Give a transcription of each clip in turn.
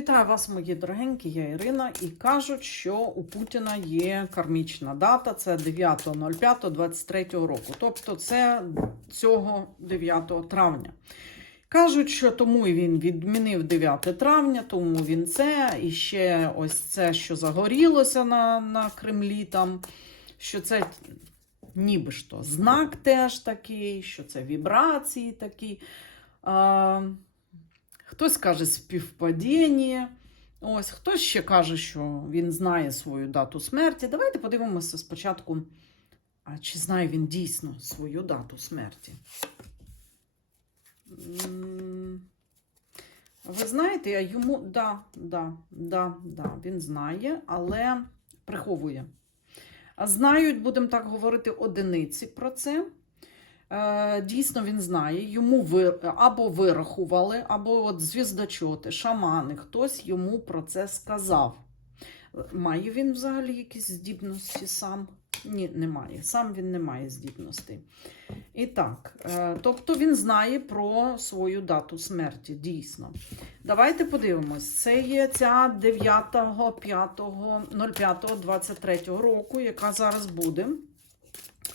Вітаю вас, мої дорогенькі, я Ірина, і кажуть, що у Путіна є кармічна дата, це 9.05.23 року. Тобто це цього 9 травня. Кажуть, що тому він відмінив 9 травня, тому він це, і ще ось це, що загорілося на, на Кремлі, там, що це ніби то знак теж такий, що це вібрації такі. А, Хтось каже співпадіння. Ось, хтось ще каже, що він знає свою дату смерті. Давайте подивимося спочатку, а чи знає він дійсно свою дату смерті. Ви знаєте, а йому да, да, да, да, він знає, але приховує. Знають, будемо так говорити, одиниці про це. Е, Дійсно, він знає, йому ви, або вирахували, або от звіздочоти, шамани, хтось йому про це сказав. Має він взагалі якісь здібності сам? Ні, немає. Сам він не має здібностей. І так, е, тобто він знає про свою дату смерті, дійсно. Давайте подивимось. Це є ця 9.05.23 року, яка зараз буде,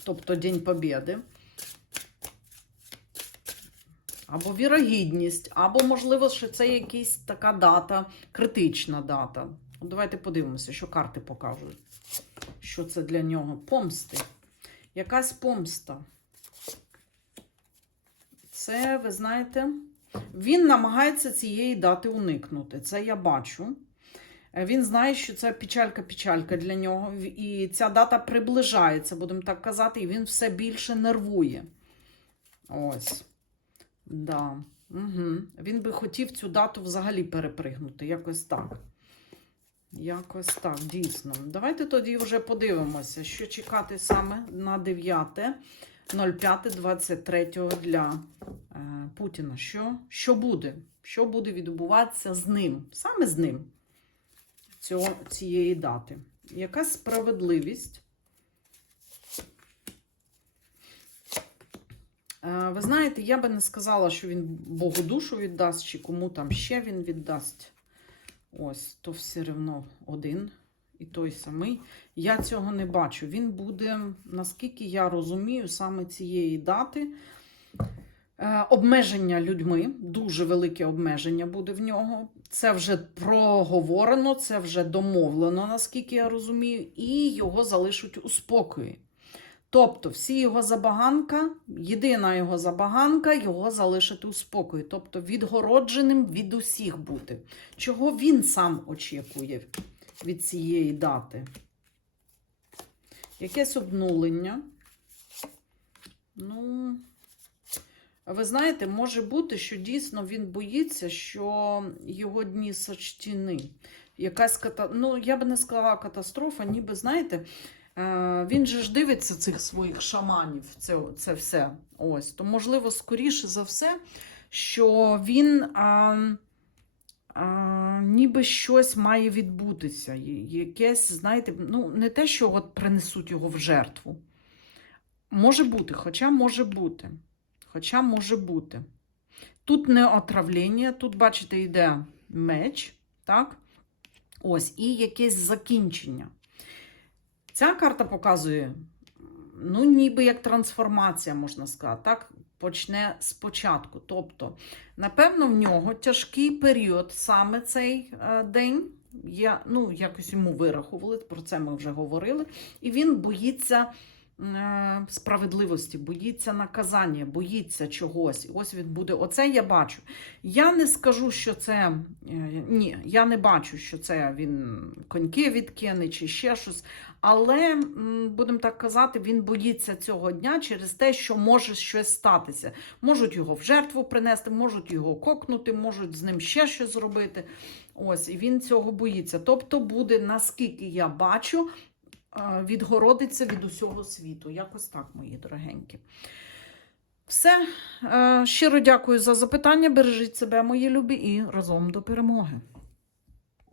тобто День Побєди. Або вірогідність, або, можливо, що це якась така дата, критична дата. Давайте подивимося, що карти покажуть. Що це для нього? Помсти. Якась помста. Це, ви знаєте, він намагається цієї дати уникнути. Це я бачу. Він знає, що це печалька-печалька для нього. І ця дата приближається, будемо так казати, і він все більше нервує. Ось. Да. Угу. Він би хотів цю дату взагалі перепригнути. Якось так. Якось так, дійсно. Давайте тоді вже подивимося, що чекати саме на 9.05.23 для е, Путіна. Що, що буде? Що буде відбуватися з ним? Саме з ним цього, цієї дати. Якась справедливість. Ви знаєте, я би не сказала, що він Богу душу віддасть, чи кому там ще він віддасть. Ось, то все одно один і той самий. Я цього не бачу. Він буде, наскільки я розумію, саме цієї дати. е, Обмеження людьми, дуже велике обмеження буде в нього. Це вже проговорено, це вже домовлено, наскільки я розумію, і його залишать у спокої. Тобто, всі його забаганка, єдина його забаганка, його залишити у спокої. Тобто відгородженим від усіх бути. Чого він сам очікує від цієї дати? Якесь обнулення. Ну, ви знаєте, може бути, що дійсно він боїться, що його дні сочтіни. Якась ката... ну, я би не сказала катастрофа, ніби, знаєте, Він же ж дивиться цих своїх шаманів, це, це все. Ось. То, можливо, скоріше за все, що він а, а, ніби щось має відбутися. Якесь, знаєте, ну, не те, що от принесуть його в жертву. Може бути, хоча може бути. Хоча може бути. Тут не отравлення, тут, бачите, йде меч, так? Ось, і якесь закінчення. Ця карта показує, ну, ніби як трансформація, можна сказати, так, почне спочатку. Тобто, напевно, в нього тяжкий період саме цей е, день. Я, ну, якось йому вирахували, про це ми вже говорили. І він боїться справедливості, боїться наказання, боїться чогось. Ось він буде. Оце я бачу. Я не скажу, що це. Е, ні, я не бачу, що це він коньки відкине чи ще щось. Але, будемо так казати, він боїться цього дня через те, що може щось статися. Можуть його в жертву принести, можуть його кокнути, можуть з ним ще щось зробити. Ось, і він цього боїться. Тобто буде, наскільки я бачу, е, відгородиться від усього світу. Якось так, мої дорогенькі. Все. Е, Щиро дякую за запитання. Бережіть себе, мої любі, і разом до перемоги.